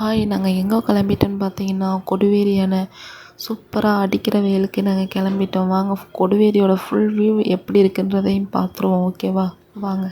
Hi, நாங்கள் எங்கே கிளம்பிட்டோன்னு பார்த்தீங்கன்னா, கொடிவேரி அணை சூப்பராக அடிக்கிற வெயிலுக்கு நாங்கள் கிளம்பிட்டோம். வாங்க கொடிவேரியோட ஃபுல் வியூ எப்படி இருக்குன்றதையும் பார்த்துருவோம். ஓகேவா, வாங்க.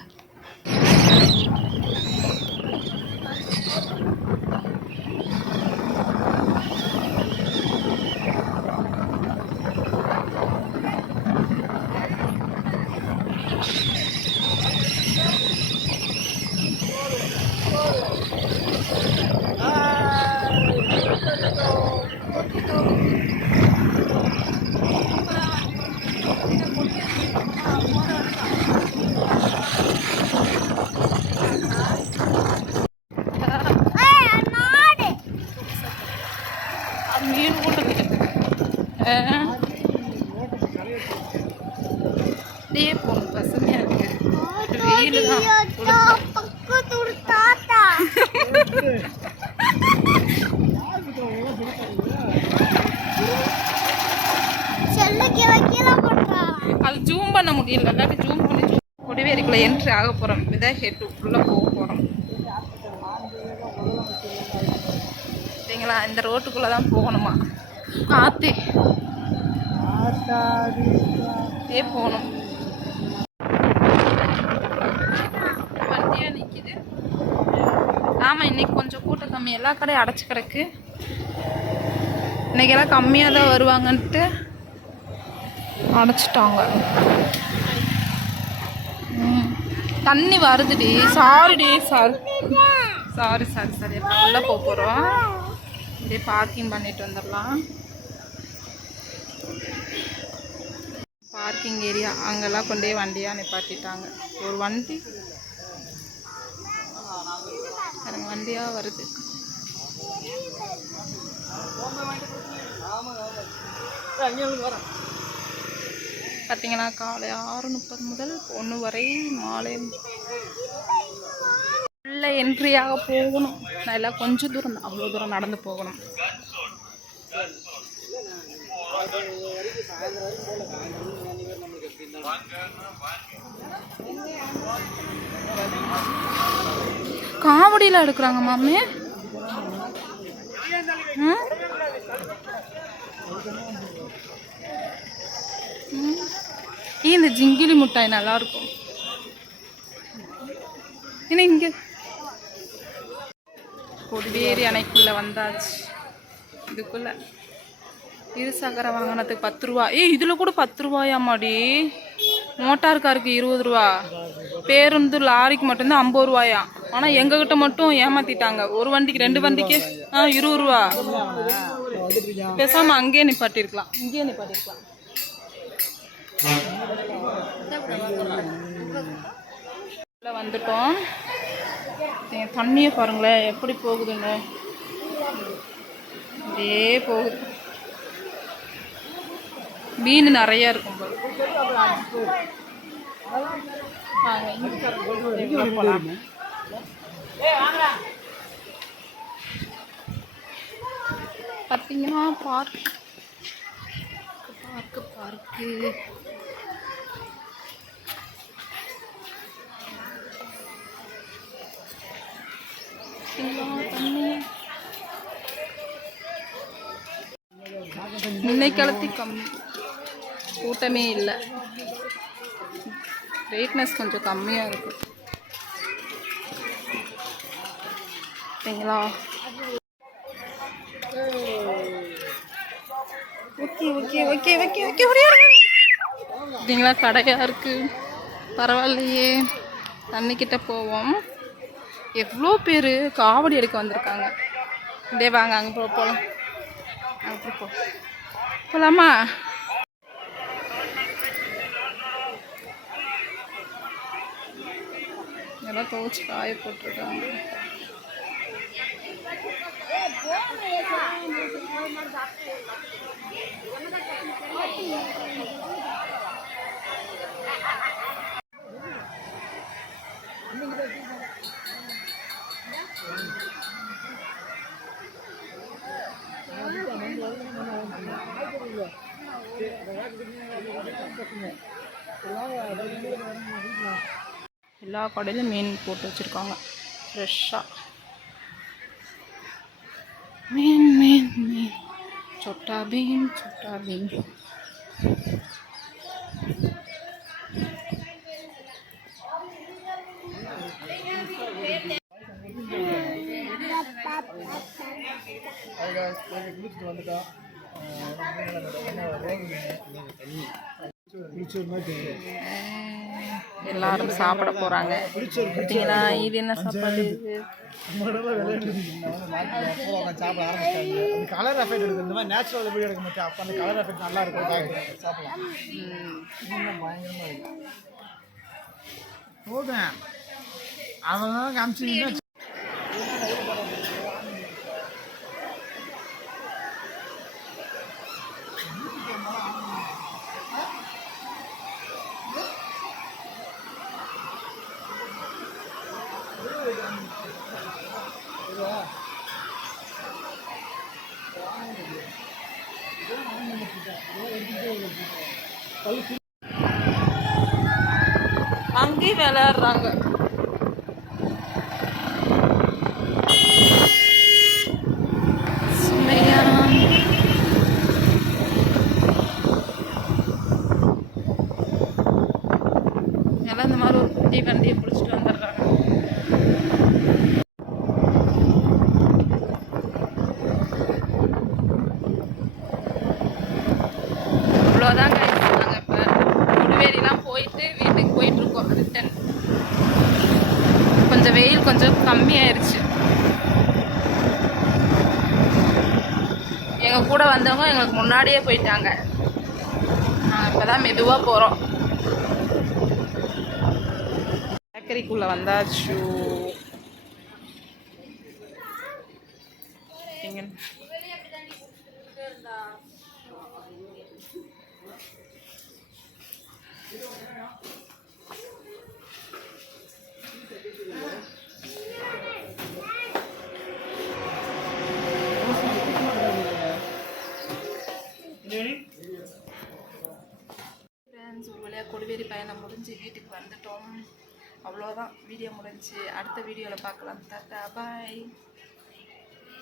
மீன் போட்டுக்கிட்டு போகணும், பசுமையாக இருக்கு. வெயில் தான். அது ஜூம் பண்ண முடியல, இல்லாட்டி ஜூம் பண்ணி கொடிவேரிக்குள்ள என்ட்ரி ஆக போகிறோம். இதான் ஹெட் உள்ளே போக போகிறோம். சரிங்களா, இந்த ரோட்டுக்குள்ளே தான் போகணுமா. காத்தே போகணும். வண்டியாக நிற்கிது. ஆமாம், இன்னைக்கு கொஞ்சம் கூட்டம் கம்மி. எல்லா கடையும் அடைச்சி கிடக்கு. இன்னைக்கெல்லாம் கம்மியாக தான் வருவாங்கன்ட்டு அடைச்சிட்டாங்க. தண்ணி வருதுடி. சாரிடி, சாரி. எல்லாம் உள்ளே போக போகிறோம். இதே பார்க்கிங் பண்ணிட்டு வந்துடலாம். பார்க்கிங் ஏரியா அங்கெல்லாம் கொண்டே வண்டியாக நிப்பாட்டிட்டாங்க. ஒரு வண்டியாக வருது. பார்த்தீங்கன்னா காலை 6:30 முதல் 1 வரை மாலை உள்ள என்ட்ரியாக போகணும். நான் எல்லாம் கொஞ்சம் தூரம், அவ்வளோ தூரம் நடந்து போகணும். காமெடியில் எடுக்கிறாங்க மாமே. இந்த ஜிங்கிலி மிட்டாய் நல்லா இருக்கும். ஏன்னா இங்கே கொடிவேரி அணைக்குள்ள வந்தாச்சு. இதுக்குள்ள இருசக்கர வாகனத்துக்கு 10 ரூபா. இதில் கூட 10 ரூபாயாமாடி. மோட்டார் காருக்கு 20 ரூபா. பேருந்து லாரிக்கு மட்டும்தான் 50 ரூபாயா. ஆனால் எங்ககிட்ட மட்டும் ஏமாத்திட்டாங்க. ஒரு வண்டிக்கு 2 வண்டிக்கு 20 ரூபா. பேசாமல் அங்கேயே நிப்பாட்டிருக்கலாம். இங்கேயே நிப்பாட்டிருக்கலாம். வந்துட்டோம். தண்ணியை பாருங்களேன் எப்படி போகுதுன்னு. இதே போகுது. மீன் நிறைய இருக்கும் போது. பார்த்தீங்கன்னா பார்க்கு இன்னைக்கு கம்மி, கூட்டமே இல்லை. ரேட்னஸ் கொஞ்சம் கம்மியாக இருக்கு. சரிங்களா, ஓகே கடையாக இருக்கு. பரவாயில்லையே. தண்ணிக்கிட்ட போவோம். எவ்வளோ பேர் காவடி எடுக்க வந்திருக்காங்க. இதே வாங்க, அங்கே போகலாம். அங்கே போகலாமா? இதெல்லாம் துவச்சி காய போட்டிருக்காங்க. எல்லா கடையிலும் மீன் போட்டு வச்சுருக்காங்க ஃப்ரெஷ்ஷாக. மீன் மீன் மீன் छोटा भीम छोटा भीम எல்லாரும் சாப்பிட போறாங்க. பார்த்தீங்களா இது என்ன சாப்பாடு? கலர் எஃபெக்ட் எடுக்குது இந்த மாதிரி நேச்சுரல் எப்படி எடுக்க மாட்டேன். அப்போ அந்த கலர் எஃபெக்ட் நல்லா இருக்கும். சாப்பிடலாம். இன்னும் பயங்கரமாக இருக்கு. போதும் அவங்க காமிச்சிங்கன்னா அங்கேயும் விளையாடுறாங்க. சுமையா எல்லாம் இந்த மாதிரி ஒரு குட்டி வண்டியை பிடிச்சிட்டு வந்துடுறாங்க. இவ்வளோதான் நாங்கள் இப்போ கொடிவேரிலாம் போயிட்டு வீட்டுக்கு போயிட்டுருக்கோம். ரிட்டன் கொஞ்சம் வெயில் கொஞ்சம் கம்மியாயிருச்சு. எங்கள் கூட வந்தவங்க எங்களுக்கு முன்னாடியே போயிட்டாங்க. நாங்கள் இப்போ தான் மெதுவாக போகிறோம். பேக்கரிக்குள்ளே வந்தாச்சு. எங்க ஒரு வழியாக கொடிவேரி பயணம் முடிஞ்சு வீட்டுக்கு வந்துட்டோம். அவ்வளோதான், வீடியோ முடிஞ்சு. அடுத்த வீடியோவில் பார்க்கலாம். டாடா பாய்.